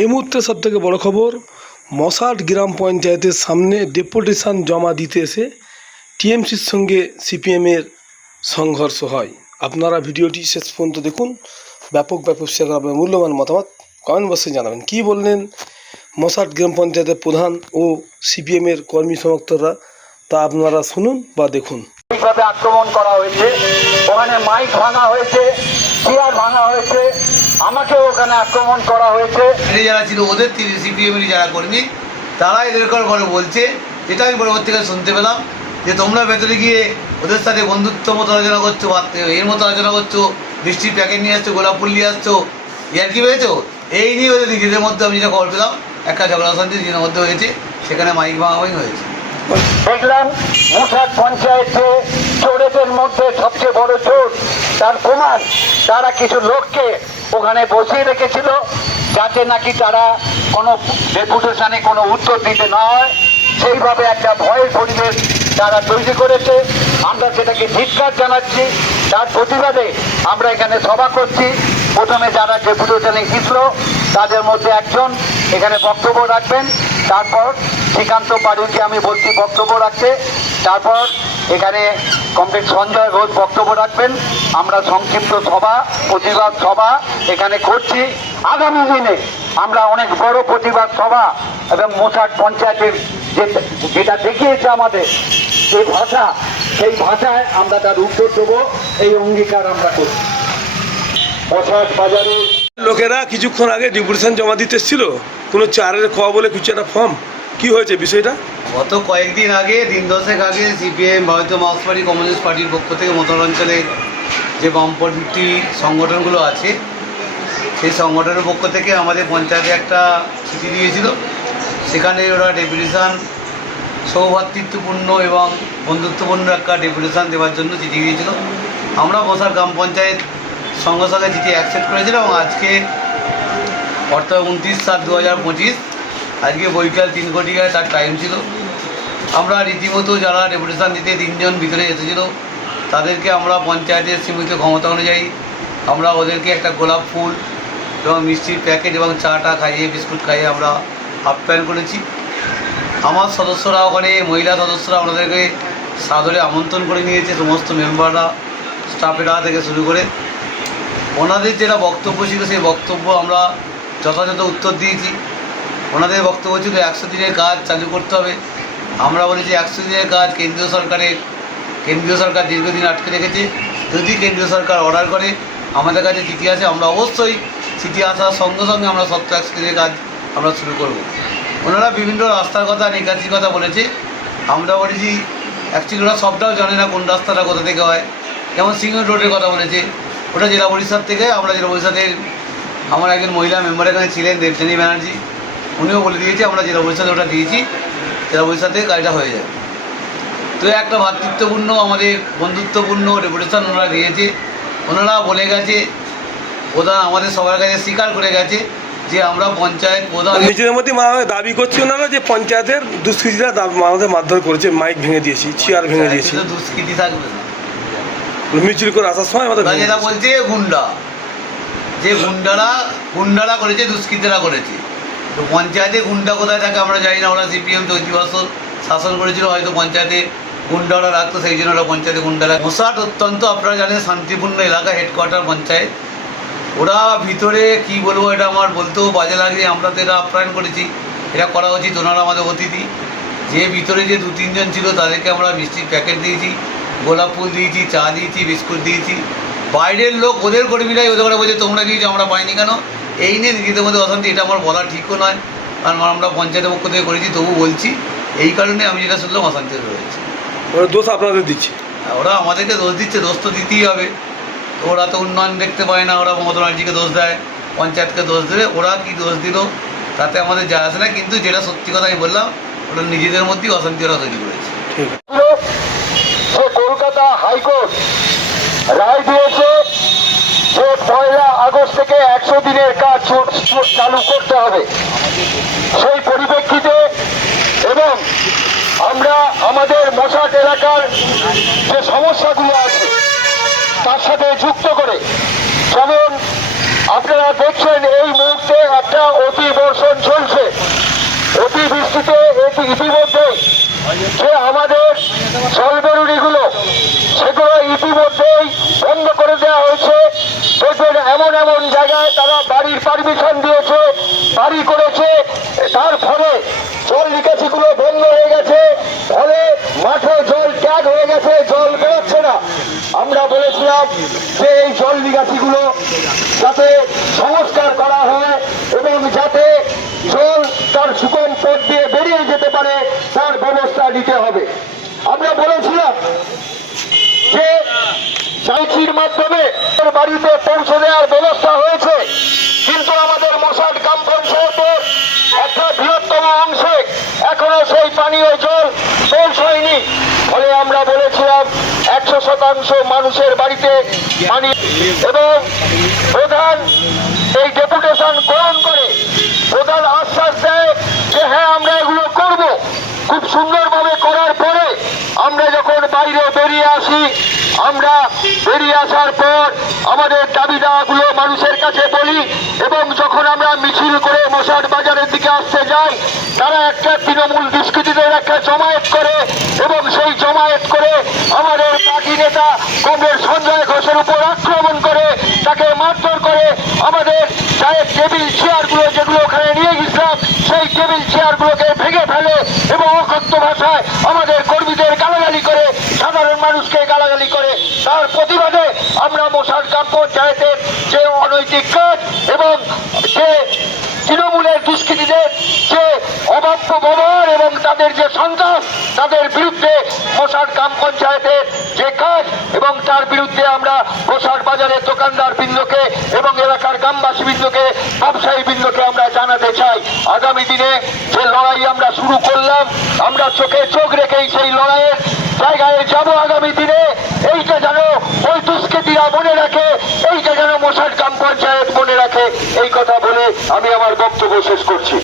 এই মুহূর্তে সবথেকে বড় খবর, মশাট গ্রাম পঞ্চায়েতের সামনে ডেপুটেশন জমা দিতে এসে টিএমসির সঙ্গে সিপিএমের সংঘর্ষ হয়। আপনারা ভিডিওটি শেষ পর্যন্ত দেখুন, ব্যাপক শেয়ার করবেন, মূল্যবান মতামত কমেন্ট বক্সে জানাবেন। কী বললেন মশাট গ্রাম পঞ্চায়েতের প্রধান ও সিপিএমের কর্মী সমর্থকরা, তা আপনারা শুনুন বা দেখুন। এইভাবে আক্রমণ করা হয়েছে, ওখানে মাইক ভাঙা হয়েছে, চেয়ার ভাঙা হয়েছে, আমাকে ওখানে আক্রমণ করা হয়েছে। যারা ছিল ওদের সিপিএমের যারা কর্মী, তারা এদের করে বলছে, যেটা আমি পরবর্তীকালে শুনতে পেলাম, যে তোমরা ভেতরে গিয়ে ওদের সাথে বন্ধুত্ব মতো আলোচনা করছো, এর মতো আলোচনা করছো, বৃষ্টির প্যাকেট নিয়ে আসছো, গোলাপ ফুল নিয়ে আসছো, ইয়ার কি হয়েছো, এই নিয়ে ওদের নিজেদের মধ্যে আমি যেটা খবর পেলাম, একটা ঝগড়া শান্তি নিজেদের মধ্যে হয়েছে, সেখানে মাইক ভাঙাভাঙি হয়েছে। দেখলাম মশাট পঞ্চায়েতে চোরেদের মধ্যে সবচেয়ে বড় চোর, তার প্রমাণ তারা কিছু লোককে ওখানে বসিয়ে রেখেছিল, যাতে নাকি তারা কোনো ডেপুটেশনে কোনো উত্তর দিতে না হয়, সেইভাবে একটা ভয়ের পরিবেশ তারা তৈরি করেছে। আমরা সেটাকে ধিক্কার জানাচ্ছি। তার প্রতিবাদে আমরা এখানে সভা করছি। প্রথমে যারা ডেপুটেশনে গিয়েছিল তাদের মধ্যে একজন এখানে বক্তব্য রাখবেন, তারপর শ্রীকান্ত পাড়ুকে আমি বলছি বক্তব্য রাখতে, তারপর এখানে কমরেড সঞ্জয় ঘোষ বক্তব্য রাখবেন। আমরা সংক্ষিপ্ত সভা, প্রতিবাদ সভা এখানে করছি। আগামী দিনে আমরা অনেক বড় প্রতিবাদ সভা এবং মশাট পঞ্চায়েতের যেটা দেখিয়েছে আমাদের সেই ভাষা, সেই ভাষায় আমরা তার উত্তর দেবো, এই অঙ্গীকার আমরা করছি। মশাট বাজারে লোকেরা কিছুক্ষণ আগে ডেপুটেশন জমা দিতে এসেছিল, কোনো চারের খাওয়া বলে কিছু একটা ফর্ম, কি হয়েছে বিষয়টা? গত কয়েকদিন আগে, দিন দশেক আগে, সিপিএম ভারতীয় মার্ক্সবাদী পার্টি কমিউনিস্ট পার্টির পক্ষ থেকে মতন অঞ্চলের যে বামপন্থী সংগঠনগুলো আছে, সেই সংগঠনের পক্ষ থেকে আমাদের পঞ্চায়েতে একটা চিঠি দিয়েছিল। সেখানে ওরা ডেপুটেশন, সৌভ্রাতৃত্বপূর্ণ এবং বন্ধুত্বপূর্ণ একটা ডেপুটেশন দেওয়ার জন্য চিঠি দিয়েছিল। আমরা মশাট গ্রাম পঞ্চায়েত সঙ্গে সঙ্গে চিঠি অ্যাকসেপ্ট করেছিলাম এবং আজকে অর্থাৎ 29/7/2025 আজকে বৈকাল 3 ঘটিকায় তার টাইম ছিল। আমরা রীতিমতো যারা ডেপুটেশন দিতে 3 জন ভিতরে এসেছিল, তাদেরকে আমরা পঞ্চায়েতের সীমিত ক্ষমতা অনুযায়ী আমরা ওদেরকে একটা গোলাপ ফুল এবং মিষ্টির প্যাকেট এবং চাটা খাইয়ে, বিস্কুট খাইয়ে আমরা আপ্যায়ন করেছি। আমার সদস্যরা, ওখানে মহিলা সদস্যরা ওনাদেরকে সাদরে আমন্ত্রণ করে নিয়েছে, সমস্ত মেম্বাররা, স্টাফেরা থেকে শুরু করে। ওনাদের যেটা বক্তব্য ছিল, সেই বক্তব্য আমরা যথাযথ উত্তর দিয়েছি। ওনাদের বক্তব্য ছিল 100 দিনের কাজ চালু করতে হবে। আমরা বলেছি 100 দিনের কাজ কেন্দ্রীয় সরকার দীর্ঘদিন আটকে রেখেছে। যদি কেন্দ্রীয় সরকার অর্ডার করে, আমাদের কাছে চিঠি আছে, আমরা অবশ্যই চিঠি আসার সঙ্গে সঙ্গে আমরা 100 দিনের কাজ আমরা শুরু করব। ওনারা বিভিন্ন রাস্তার কথা, নিকাশির কথা বলেছে। আমরা বলেছি অ্যাকচুয়ালি ওরা সবটাও জানে না কোন রাস্তাটা কোথা থেকে হয়। যেমন সিঙ্গল রোডের কথা বলেছে, ওটা জেলা পরিষদ থেকে। আমরা জেলা পরিষদের, আমার একজন মহিলা মেম্বার এখানে ছিলেন, দেবযানী ব্যানার্জি, উনিও বলে দিয়েছে আমরা জেলা পরিষদে ওটা দিয়েছি, জেলা পরিষদ থেকে কাজটা হয়ে যাবে। তো একটা ভ্রাতৃত্বপূর্ণ, আমাদের বন্ধুত্বপূর্ণ ডেপুটেশন ওনারা দিয়েছে। ওনারা বলে গেছে, প্রধান আমাদের সবার কাছে স্বীকার করে গেছে যে আমরা পঞ্চায়েত প্রধান নিজেদের মধ্যে দাবি করছে ওনারা যে পঞ্চায়েতের দুষ্কৃতীরা আমাদের মারধর করেছে, মাইক ভেঙে দিয়েছি, চেয়ার ভেঙে দিয়েছি। দুষ্কৃতি থাকবে না, মিছিল করে আসার সময় আমাদের যেটা বলছে গুন্ডারা করেছে, দুষ্কৃতীরা করেছে। তো পঞ্চায়েতে গুন্ডা কোথায় থাকে আমরা জানি না। ওরা সিপিএম 30 বছর শাসন করেছিল, হয়তো পঞ্চায়েতে গুন্ডারা রাখতো, সেই জন্য ওরা পঞ্চায়েতে গুন্ডারা। মশাট অত্যন্ত, আপনারা জানেন, শান্তিপূর্ণ এলাকা, হেডকোয়ার্টার পঞ্চায়েত। ওরা ভিতরে কি বলবো, এটা আমার বলতেও বাজে লাগে। আমরা তো এটা আপ্যায়ন করেছি, এটা করা উচিত, ওনারা আমাদের অতিথি। যে ভিতরে যে 2-3 জন ছিল তাদেরকে আমরা মিষ্টির প্যাকেট দিয়েছি, গোলাপ ফুল দিয়েছি, চা দিয়েছি, বিস্কুট দিয়েছি। বাইরের লোক, ওদের কর্মীরাই ওদের করে বলছে তোমরা দিয়েছো, আমরা পাইনি কেন? এই নিয়ে নিজেদের মধ্যে অশান্তি। এটা আমার বলা ঠিকও নয়, কারণ আমরা পঞ্চায়েতের পক্ষ থেকে করেছি। তবু বলছি, এই কারণে আমি যেটা শুনলাম অশান্তি রয়েছে। ওরা দোষ আপনাদের দিচ্ছে, ওরা আমাদেরকে দোষ দিচ্ছে, দোষ তো দিতেই হবে। তো ওরা তো উন্নয়ন দেখতে পায় না, ওরা মমতা ব্যানার্জিকে দোষ দেয়, পঞ্চায়েতকে দোষ দেবে। ওরা কি দোষ দিল তাতে আমাদের যা আসে না, কিন্তু যেটা সত্যি কথা আমি বললাম, ওরা নিজেদের মধ্যেই অশান্তি ওরা তৈরি করেছে। কলকাতা হাইকোর্ট রায় দিয়েছে যে 1 আগস্ট থেকে 100 দিনের কাজ চালু করতে হবে। সেই পরিপ্রেক্ষিতে এবং আমরা আমাদের মশাট এলাকার যে সমস্যাগুলো আছে তার সাথে যুক্ত করে, যেমন আপনারা দেখছেন এই মুহূর্তে একটা অতি বড় ইতিমধ্যে যে আমাদের জলবেরুনিগুলো সেগুলো ইতিমধ্যেই বন্ধ করে দেওয়া হয়েছে। দেখবেন এমন এমন জায়গায় তারা বাড়ির পারমিশন দিয়েছে, বাড়ি করেছে, তার ফলে জল নিকাশিগুলো বন্ধ হয়ে গেছে, ফলে মাঠে জল ত্যাগ হয়ে গেছে, জল বেরোচ্ছে না। আমরা বলেছিলাম যে এই জল নিকাশিগুলো যাতে সংস্কার করা হয় এবং যাতে জল তার সুগম পথ দিয়ে বেরিয়ে যেতে পারে তার ব্যবস্থা নিতে হবে। আমরা বলেছিলাম যে সাইচির মাধ্যমে বাড়িতে পৌঁছে দেওয়ার ব্যবস্থা হয়েছে, কিন্তু আমাদের মশাট গ্রাম পঞ্চায়েতের একটা বৃহত্তম অংশে এখনো সেই পানীয় জল পৌঁছয়নি। ফলে আমরা বলেছিলাম 100% মানুষের বাড়িতে পানি, এবং প্রধান এই ডেপুটেশন গ্রহণ করে প্রধান আশ্বাস দেয় যে হ্যাঁ আমরা এগুলো করব। খুব সুন্দরভাবে করার পরে আমরা যখন বাইরে বেরিয়ে আসি, আমরা বেরিয়ে আসার পর আমাদের দাবি দাওয়াগুলো মানুষের কাছে বলি, এবং যখন আমরা মিছিল করে মশাট বাজারের দিকে আসতে যাই, তারা একটা তৃণমূল দুষ্কৃতীদের একটা জমায়েত করে, এবং সেই জমায়েত করে আমাদের পার্টি নেতা কমরেড সঞ্জয় ঘোষের উপর আক্রমণ করে, তাকে মারধর করে, আমাদের চায়ের টেবিল চেয়ারগুলো যেগুলো ওখানে নিয়ে গেছিলাম সেই টেবিল চেয়ারগুলোকে ভেঙে ফেলে এবং অকথ্য ভাষায় আমাদের কর্মীদের গালাগালি করে, সাধারণ মানুষকে গালাগালি করে। তার প্রতিবাদে আমরা মশাট গ্রাম পঞ্চায়েতের যে অনৈতিক কাজ এবং যে তৃণমূলের দুষ্কৃতীদের যে অবাধ্য ব্যবহার এবং তাদের যে সন্ত্রাস, তাদের বিরুদ্ধে মশাট গ্রাম পঞ্চায়েতের যে কাজ এবং তার বিরুদ্ধে আমরা মশাট বাজারের দোকানদার বৃন্দকে এবং এলাকার গ্রামবাসী বৃন্দকে, ব্যবসায়ী বৃন্দকে আমরা জানাতে চাই, আগামী দিনে যে লড়াই আমরা শুরু করলাম, আমরা চোখে চোখ রেখেই সেই লড়াইয়ের জায়গায় যাব আগামী দিনে। এইটা যেন ওই দুষ্কৃতীরা মনে রাখে, এইটা যেন মশাট গ্রাম পঞ্চায়েত মনে রাখে, এই কথা বলে আমি আমার বক্তব্য শেষ করছি।